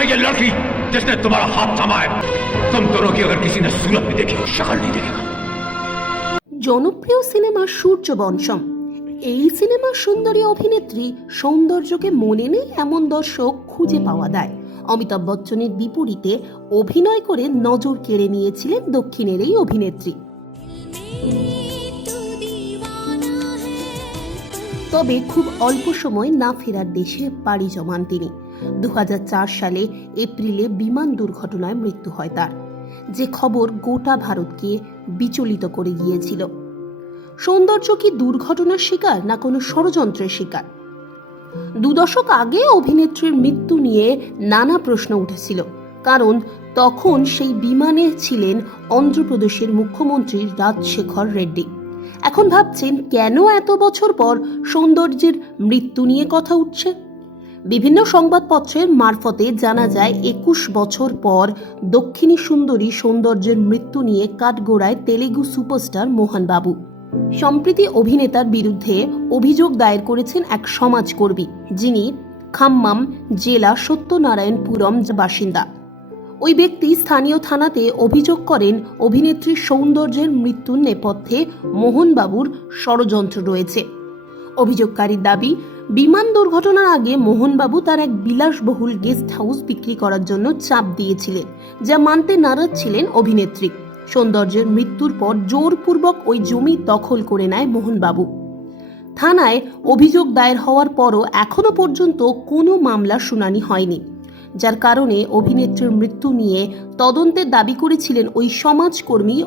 क्या थी जिसने तुम्हारा हाथ थामा है तुम दोनों की अगर किसी ने सूरत भी देखी शक्ल नहीं देखेगा জনপ্রিয় সিনেমা সূর্যবংশম এই সিনেমার সুন্দরী অভিনেত্রী সৌন্দর্যকে মনে নেই এমন দর্শক খুঁজে পাওয়া দেয় অমিতাভ বচ্চনের বিপরীতে অভিনয় করে নজর কেড়ে নিয়েছিলেন দক্ষিণের এই অভিনেত্রী তবে খুব অল্প সময় না ফেরার দেশে পাড়ি জমান তিনি দু হাজার চার সালে এপ্রিলে বিমান দুর্ঘটনায় মৃত্যু হয় তার। যে খবর গোটা ভারতকে বিচলিত করে গিয়েছিল। সৌন্দর্য কি দুর্ঘটনার শিকার না কোনো ষড়যন্ত্রের শিকার? দু দশক আগে অভিনেত্রীর মৃত্যু নিয়ে নানা প্রশ্ন উঠেছিল, কারণ তখন সেই বিমানে ছিলেন অন্ধ্রপ্রদেশের মুখ্যমন্ত্রী রাজশেখর রেড্ডি। এখন ভাবছেন, কেন এত বছর পর সৌন্দর্যের মৃত্যু নিয়ে কথা উঠছে? বিভিন্ন সংবাদপত্রের মারফতে জানা যায়, একুশ বছর পর দক্ষিণী সুন্দরী সৌন্দর্যের মৃত্যু নিয়ে কাঠগোড়ায় তেলেগু সুপারস্টার মোহনবাবু। সম্প্রীতি অভিনেতার বিরুদ্ধে অভিযোগ দায়ের করেছেন এক সমাজকর্মী, যিনি খাম্মাম জেলা সত্যনারায়ণপুরম বাসিন্দা। ওই ব্যক্তি স্থানীয় থানাতে অভিযোগ করেন অভিনেত্রী সৌন্দর্যের মৃত্যুর নেপথ্যে মোহনবাবুর ষড়যন্ত্র রয়েছে। অভিযোগকারীর দাবি বিমান দুর্ঘটনার আগে মোহনবাবু তার এক বিলাসবহুল গেস্ট হাউস বিক্রি করার জন্য চাপ দিয়েছিলেন, যা মানতে নারাজ ছিলেন অভিনেত্রী। সৌন্দর্যের মৃত্যুর পর জোরপূর্বক ওই জমি দখল করে নেয় মোহনবাবু। থানায় অভিযোগ দায়ের হওয়ার পরও এখনও পর্যন্ত কোনো মামলা শুনানি হয়নি, যার কারণে অভিনেত্রীর মৃত্যু নিয়ে তদন্তের দাবি করেছিলেন ওই সমাজকর্মী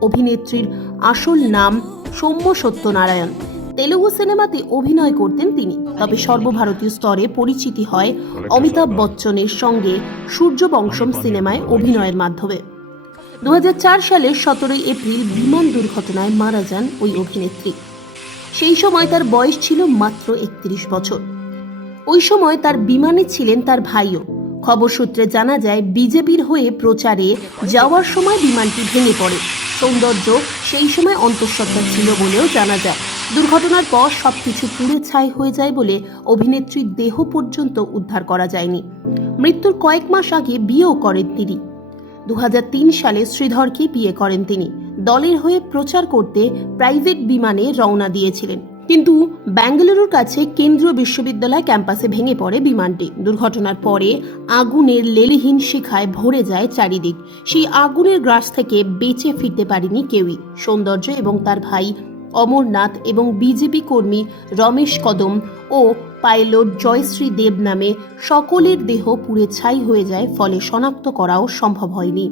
অভিনেত্রীর আসল নাম সৌম্য সত্যনারায়ণ। তেলুগু সিনেমাতে অভিনয় করতেন তিনি। তবে সর্বভারতীয় স্তরে পরিচিতি হয় অমিতাভ বচ্চনের সঙ্গে সূর্যবংশম সিনেমায় অভিনয়ের মাধ্যমে। দু হাজার চার সালের সতেরোই এপ্রিল বিমান দুর্ঘটনায় মারা যান ওই অভিনেত্রী। সেই সময় তার বয়স ছিল মাত্র একত্রিশ বছর। ওই সময় তার বিমানে ছিলেন তার ভাইও। খবর সূত্রে জানা যায়, বিজেপির হয়ে প্রচারে যাওয়ার সময় বিমানটি ভেঙে পড়ে। সৌন্দর্য সেই সময় অন্তঃসত্ত্বা ছিল বলেও জানা যায়। দুর্ঘটনার পর সবকিছু পুড়ে ছাই হয়ে যায় বলে অভিনেত্রীর দেহ পর্যন্ত উদ্ধার করা যায়নি। মৃত্যুর কয়েক মাস আগে বিয়েও করেন তিনি। দু হাজার তিন সালে শ্রীধরকে বিয়ে করেন তিনি। দলের হয়ে প্রচার করতে প্রাইভেট বিমানে রওনা দিয়েছিলেন। কিন্তু ব্যাঙ্গালুরুর কাছে কেন্দ্রীয় বিশ্ববিদ্যালয় ক্যাম্পাসে ভেঙে পড়ে বিমানটি। দুর্ঘটনার পরে আগুনের লেলিহীন শিখায় ভরে যায় চারিদিক। সেই আগুনের গ্রাস থেকে বেঁচে ফিরতে পারেনি কেউই। সৌন্দর্য এবং তার ভাই অমরনাথ এবং বিজেপি কর্মী রমেশ কদম ও পাইলট জয়শ্রী দেব নামে সকলের দেহ পুড়ে ছাই হয়ে যায়, ফলে শনাক্ত করাও সম্ভব হয়নি।